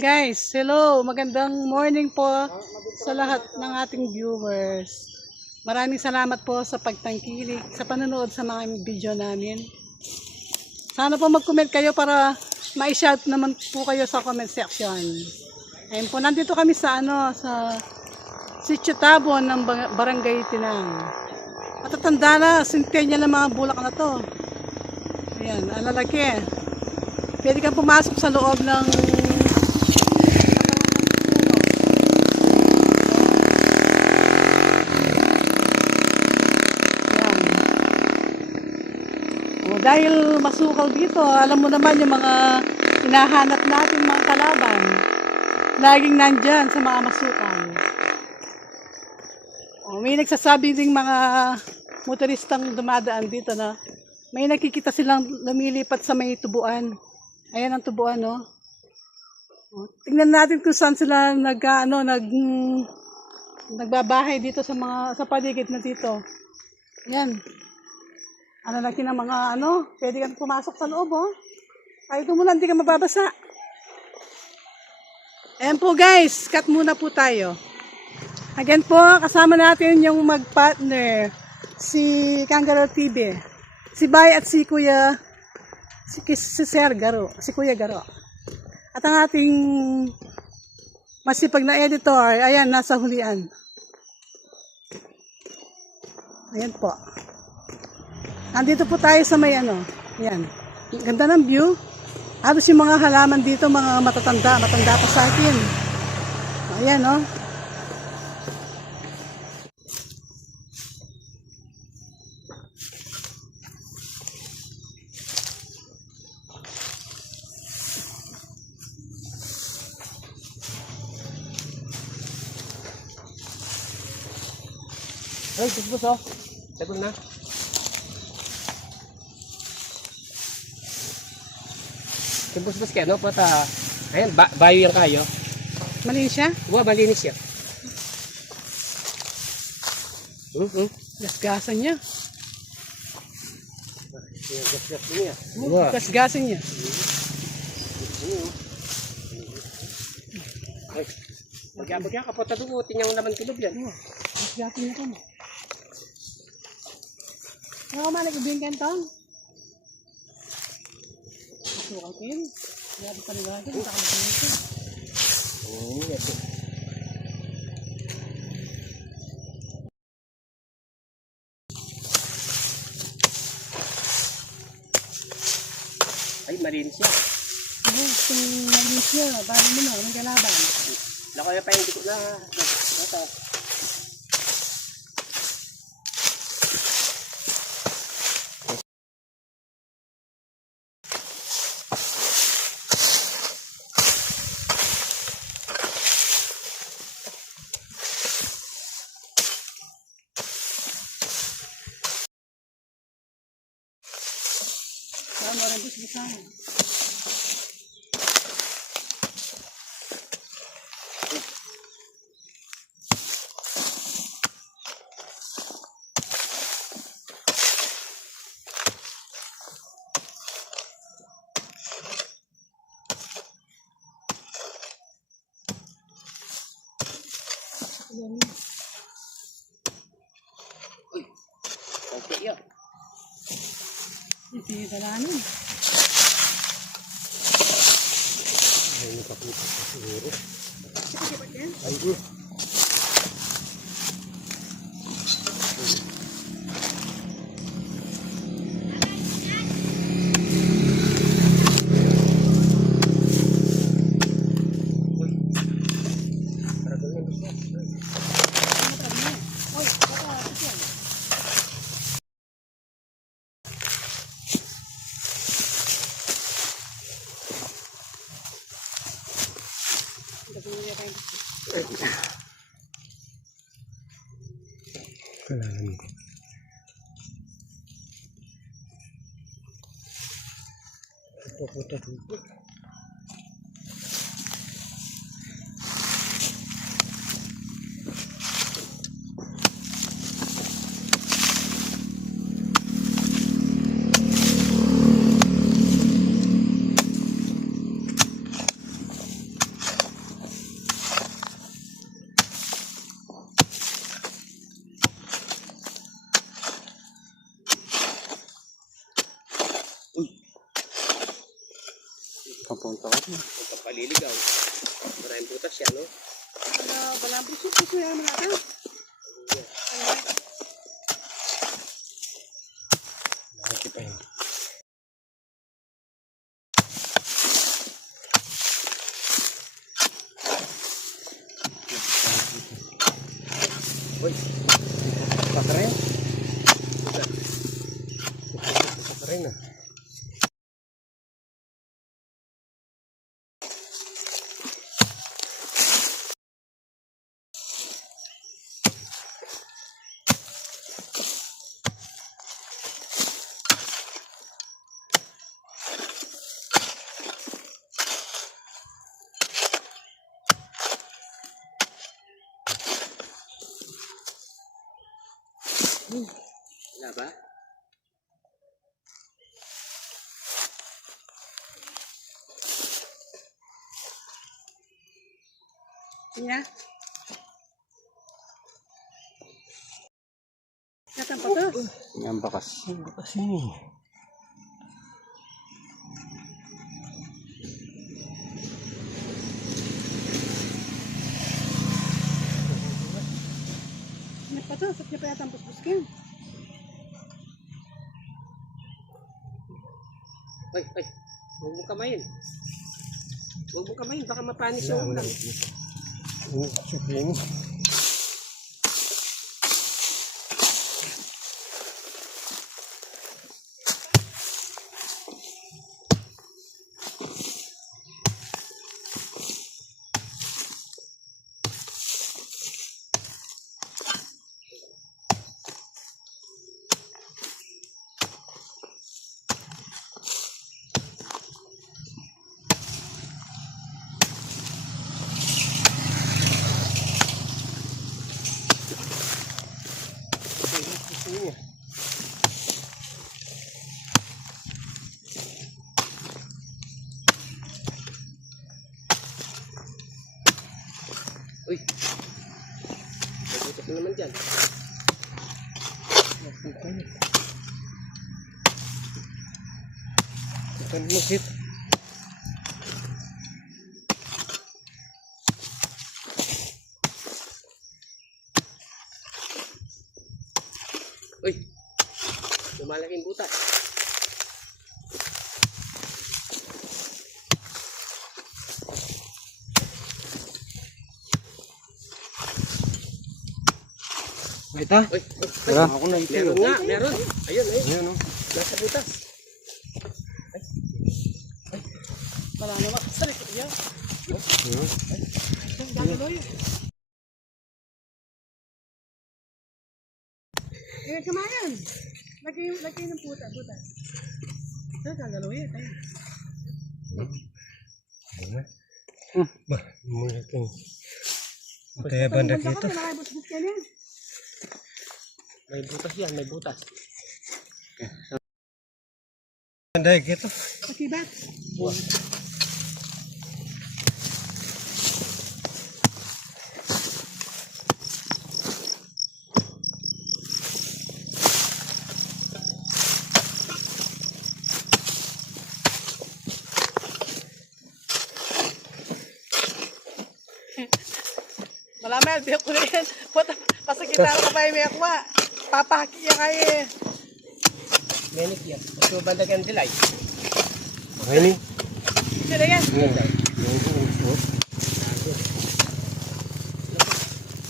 Guys, hello, magandang morning po sa lahat ng ating viewers. Maraming salamat po sa pagtangkilik, sa panonood sa mga video namin. Sana po mag-comment kayo para ma-shout naman po kayo sa comment section. Ayun po, nandito kami sa sa Sitio Tabon ng Barangay Tinang. Matatanda na, sintenya ng mga bulak na to. Ayan, ang lalaki. Pwede kang pumasok sa loob ng dahil masukal dito, alam mo naman yung mga hinahanap natin mga kalaban. Laging nandyan sa mga masukal. May nagsasabi ding mga motoristang dumadaan dito na may nakikita silang lumilipat sa may tubuan. Ayan ang tubuan, no? Tingnan natin kung saan sila nagbabahay dito sa paligid na dito. Ayan. Ano laki ng mga pwede kang pumasok sa loob, oh. Kahit umulan, hindi ka mababasa. Ayan po guys, cut muna po tayo. Again po, kasama natin yung mag-partner, si Kangaroo TV, si Bay at si Kuya, si Sir Garo, si Kuya Garo. At ang ating masipag na editor, ayan, nasa hulian. Ayan po. Nandito po tayo sa may yan. Ganda ng view. Halos yung mga halaman dito, mga matanda pa sa akin. Ayan, oh. Ay, busbus, oh. Tagol na. Busbus kaya, no? Pata, ayan, bayo yan kayo. Malinis siya? Wow, malinis siya. Gasgasan niya. Gasgas niya. Gasgasan niya. Ay, magkabagya ka po, tadugutin niyang naman kilob yan. Gasgasan niya po. Ano ka manig ibigin kentong? Masukal kin. Kaya di panilagan, hindi ka mag-ibigin kin. Ito. Ay, malinis siya. Oo, kung malinis siya, bago mo na, may kalaban. Nakaya pa yung dito na. Ito. Tama rin busbusan. Uy, okay yun. Ipidalanin. Ay, nakaputa pa siguro. Sige ba yan? Ay, kailangan ko. Pupunta dito. punta ko. Kung paliligaw. Maraming butas yan, no? Walang puso yan mga ito. Nakaki pa yun. Uy, pa ka rin? Pa ka rin, ah. Wala ba? Niya. Katang pa to. Yan bakas. Bukas yun eh. Niya pa to. Sat niya pa yata ang busbuskin. Ay, ay. Huwag mong kamayin. Huwag mong kamayin. Baka mapanis yung ulam. Sukin. niya. Uy, nabutas na naman dyan. Ikan mukit. Uy, lumalaking butas. May ita? Uy, Tara. Ako na ito. meron nga, meron. Ayun, ayun. Ayun, no? Nasa butas. Wala naman sa likod niya. Ang gano'n yun. Eh, kumayan. Lagay ng puta. Ito, gagalawin. Ayun. Bah, muna kang kaya banda kita. Nakabusbus ka niya. May butas yan, may butas. Banda kita. Pakibat. Malamel, biyak ko na yan. Pasakita ka pa yung may akwa. Papahaki yan kayo eh. Menik yan. Ito banda kang dilay. Okay ni? Sila yan.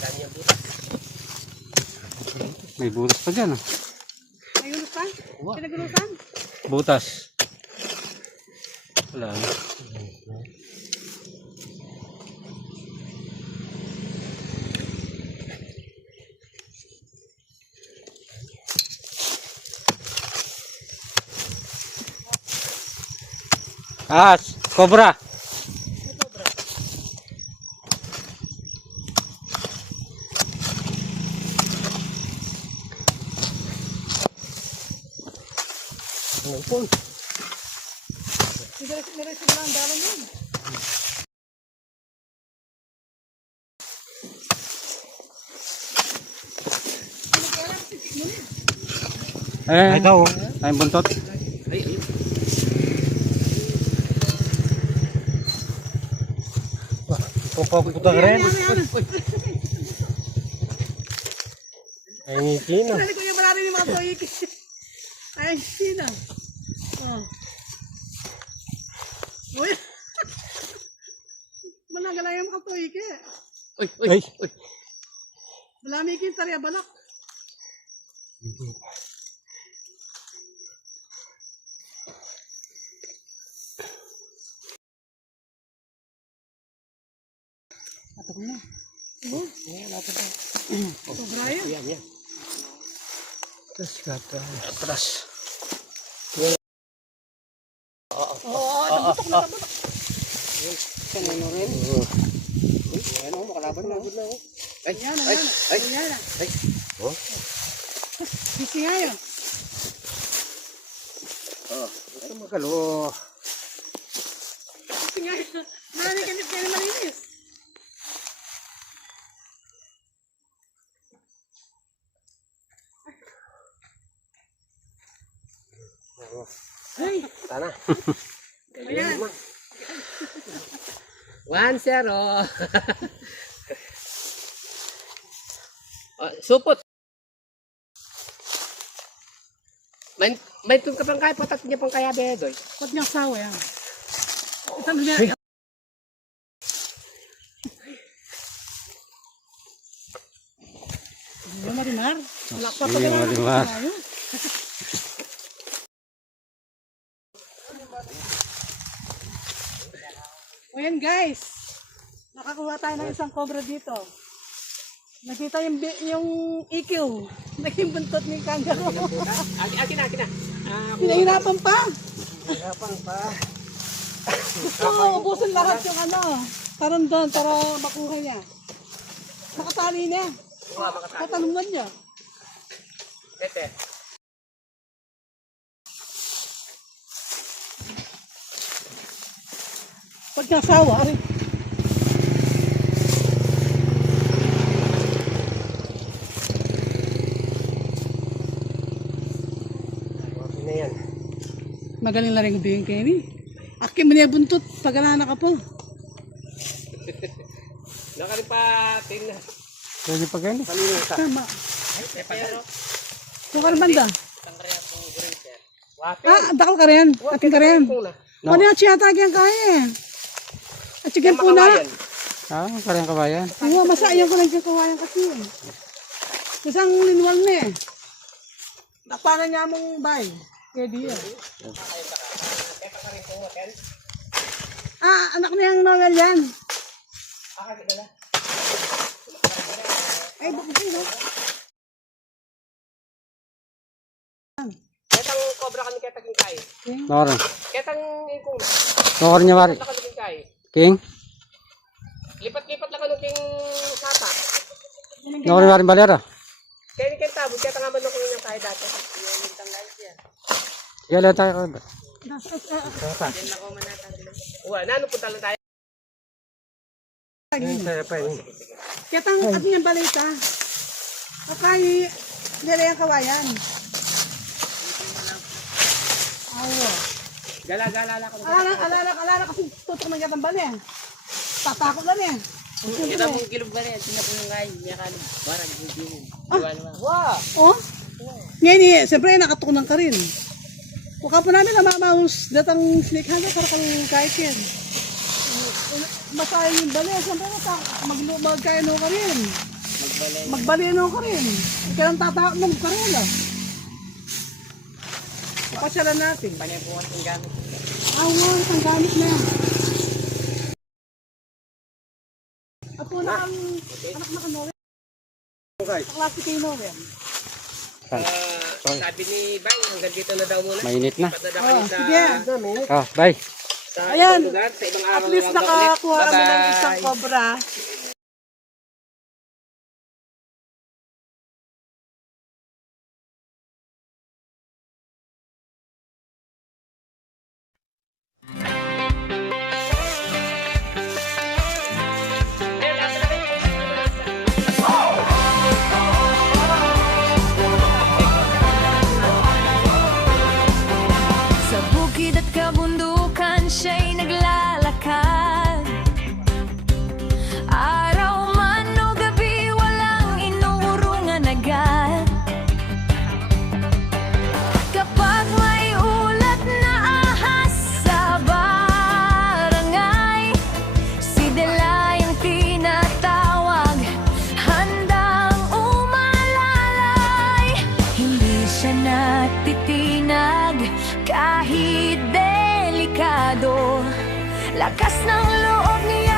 Dami yung butas. May butas pa dyan, ah. May ulos pa? Pinagulusan? Butas. Wala na. Ah, cobra. Ngayon. Niresin lang ang dalang yun. Ay, ito. Ay, buntot. Ay, ayun. Papupunta ka rin. Ay, ngiti na. Dali ko yung marami yung mga toyiki. Ay, sino? Oh. Uy! Malagala yung mga toyiki. Ay. Malami yung tarya balak. Ato ko na. Oh, sobra yan. Yan. Tapos kata. Atras. Oo, nabutok na nabutok. Kanino rin? Ayan o, makalaban na. Ay, Ayan, ay, ayan. ay. Ayan. Ay. Oh. Sisi nga yun. Ito magalo. Sisi nga yun. Marami kanip kayo malinis. Ay, Sana. ayan. 1-0. Supot. May tun ka pang kaya, patat niya pang kaya, Bedoy. Ba't niyang sawa yan? Ito na niya. Ano Marimar? Wala pa Sige, Marimar. O yan guys, nakakuha tayo ng isang cobra dito. Nakita yung EQ, naging buntot ni kangaroo. Akin na. Pinahirapan pa. Hirapan pa. Gusto ubusin lahat yung ano, parang doon para makuha niya. Makatali niya. Katanungan niya. Tete. Pag nasawa, ay, Okay na yan. magaling na rin yung Kenny. Akin mo niya buntot, pag-alana ka po. Nakalipatin na. Pwede pa gani. Palinisa. Tama. Pero, Kung ka rin banda. wapin. Dakal ka rin. Ating ka rin. Pula. Ano yung chiyata kaya kaya? At sige po na. Ah, karang kabayan. Oo, masaya ko lang yung kawayan kasi. Isang linwal na eh. Nakpanan niya mong bay. Kaya di yan. Anak niya yung Noel yan. Ay, bakit no? Ketang cobra kami ketang kay. Noran. Ketang ikong na. Noran niya mari. Laka ng kay. King. Lipat-lipat lang ano king sapa. Noran mari balera. Kaya ni kenta bu ketang aman ko yung kay dati. Yung tanggal siya. Sige, lahat tayo ka. Uwa, nano punta lang tayo. Kitang at niyang balita. Akay, nila yung kawayan. Ayo. Gala-gala lang ako. Alala kasi tutok ng gatang bali. Tatakot lang eh. Kita mong kilog ba rin? Sinapulong ngayon. May kalim. Barang hindi. Wow! Oh? Ngayon eh, siyempre nakatukunan ka rin. Kuka po namin na mamahus datang snake hunter para kang kahit yan. Masaya yung bali, siyempre magkayano ka rin. Magbalino ka rin. Ikaw ang tatakot ka rin ah. Pasyalan natin. Panibukas ng gamit. Awang, ang gamit na yan. Apo na ang anak na kanowe. Sa klase kayo nowe. Sabi ni Bang, hanggang dito na daw muna. Mainit na. Padada Oh, kami sa, sige. Ah, bye. sa Ayan. ibang lugar, sa ibang araw At least na lang ulit. nakakuha kami ng Bye-bye. isang cobra. Sa bukid at kabundukan siya'y naglalakad. Araw man o gabi, walang inuurungan agad. Kapag may ulat na ahas sa barangay, si Delay ang tinatawag, handang umalalay. Hindi siya natitinag kahit delikado. Lakas ng loob niya